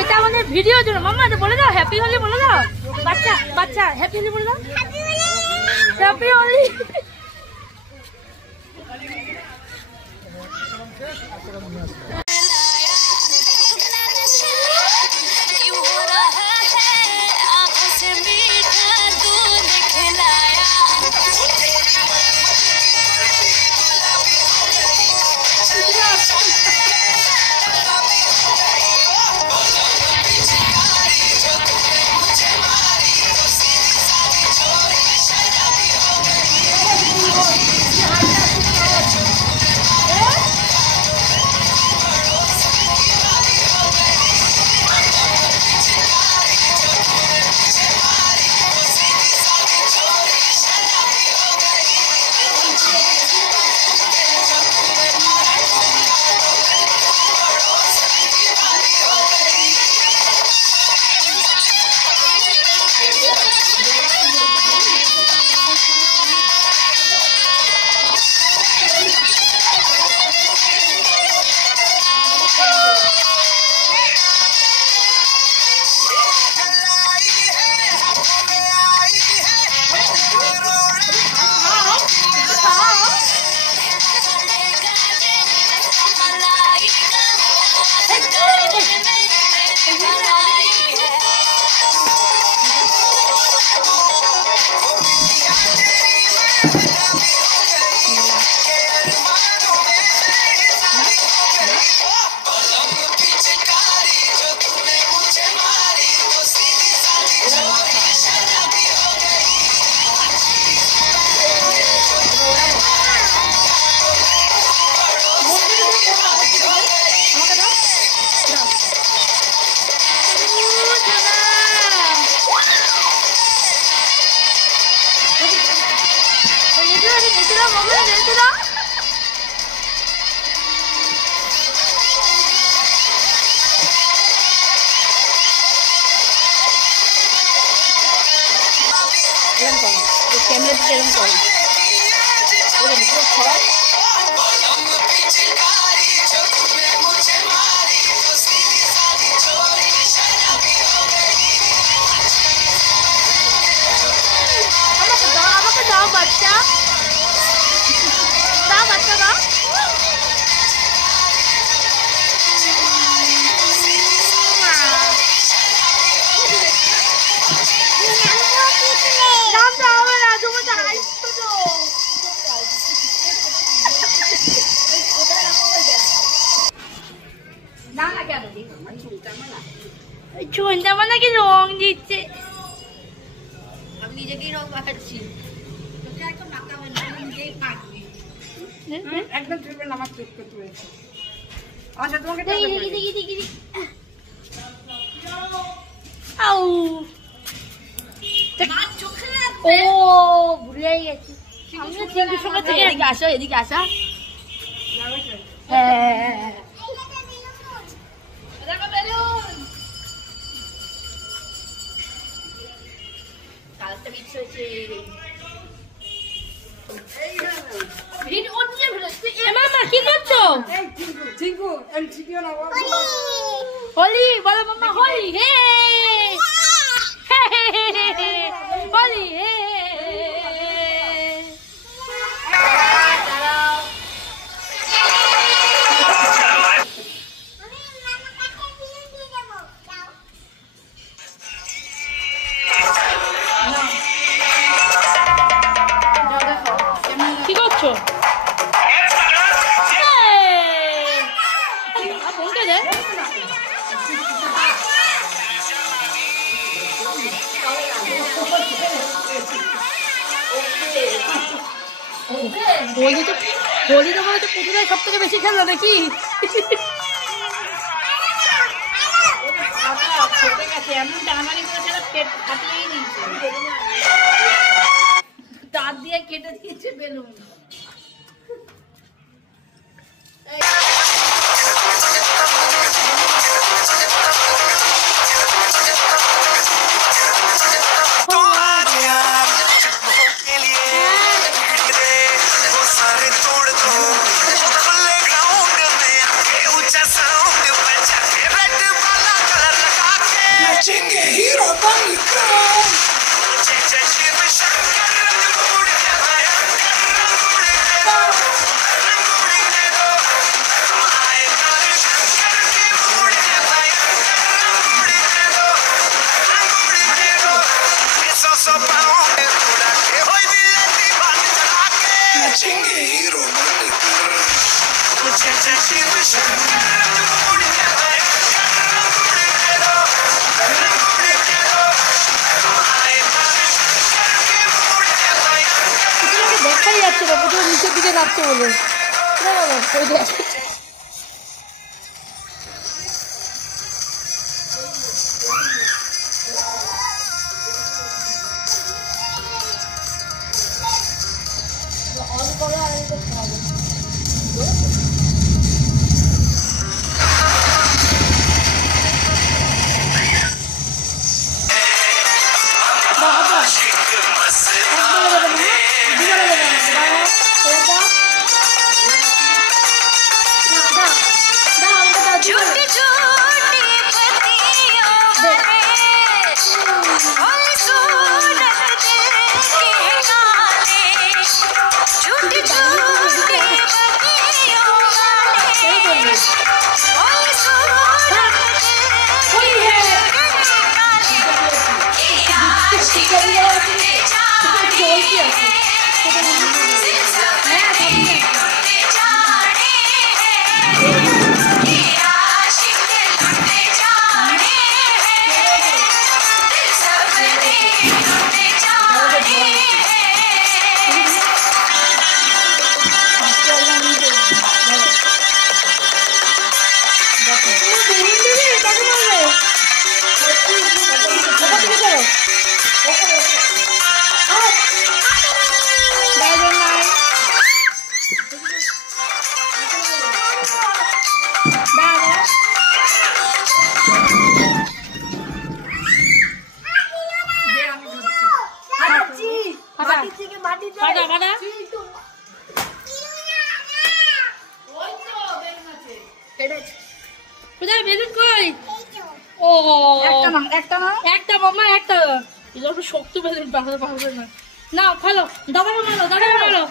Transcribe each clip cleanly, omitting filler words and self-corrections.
এটা আমাদের ভিডিওর জন্য। মাম্মা বলে দাও হ্যাপি হোলি বলে দাও। বাচ্চা বাচ্চা হ্যাপি হোলি বলে দাও। হ্যাপি হোলি। ছোনটা মানে কি রং দিচ্ছে। আমি নিজেকেই রং মাখাচ্ছি। একদম চলবে না, আমার চোখ করতে হয়েছে। আচ্ছা তোমাকে ও ভুলে গেছি। এদিকে আসো, এদিকে আসা। হ্যাঁ কি করছো? হোলি বলো মাম্মা, হোলি হে হোলি হে। কি করছো? হোলি তো বলে পুজোটাই সব থেকে বেশি খেললো নাকি? দাঁত দিয়ে কেটে দিয়েছে বেলুন। দেখাই যাচ্ছে না, প্রথমে নিচের দিকে নাচতে বলে শক্তি বেলুন পাঠাতে পারবে না। না ফেলো, দাদাকে মারো, দাদাকে মারো।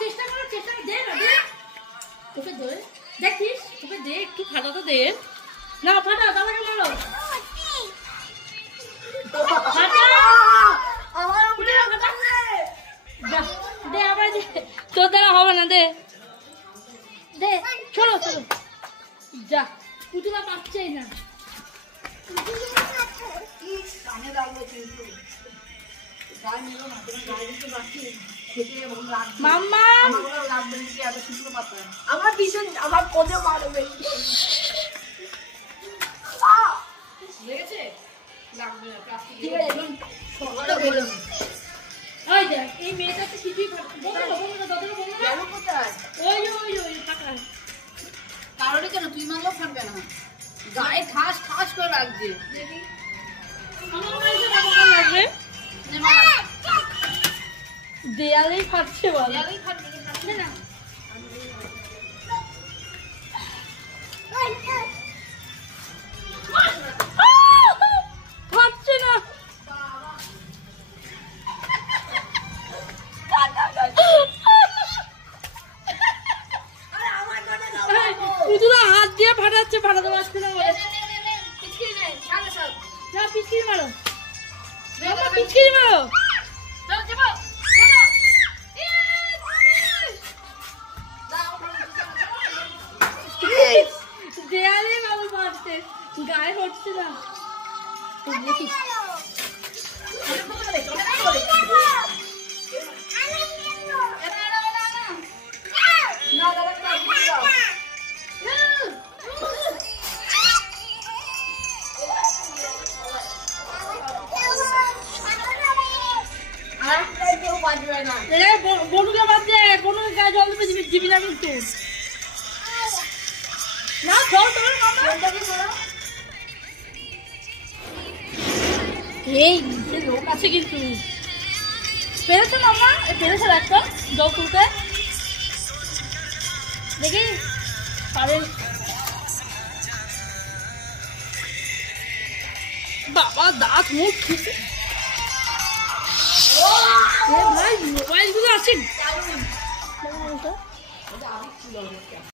চেষ্টা করো, চেষ্টা দে না, দে ওকে দে, দেখিস ওকে দে, একটু ফাটা তো দে। না ফাটা, দাদাকে মারো। তোর দ্বারা হবে না, দে দে, চলো চলো যা, পুতুলা পাচ্ছেই না। মাম্মা আমার ভীষণ, আমার কোদে মারবে এই মেয়েটা তো কিছুই কারণে কেন তুই মারলেও ফাটবে না, গায়ে ঠাস ঠাস করে লাগছে। দেয়ালেই ফাটছে, দেয়ালেই ফাটবে না। ফাটছে না, পুতুলা হাত দিয়ে ফাটাচ্ছে, ফাটাতে পারছে না। পিচকিরি মারো, পিচকিরি মারো। দেয়ালে বাবু মারছে, গায়ে হচ্ছে না। বনুকে বাজছে, বনুকে গায়ে জল দিবি, দিবি না কিন্তু। না এই লোক আছে কিন্তু। পেরেছো মামা, পেরেছো একটা জল তুলতে, দেখি মুখ খুশি ভাই মোবাইলগুলো আছে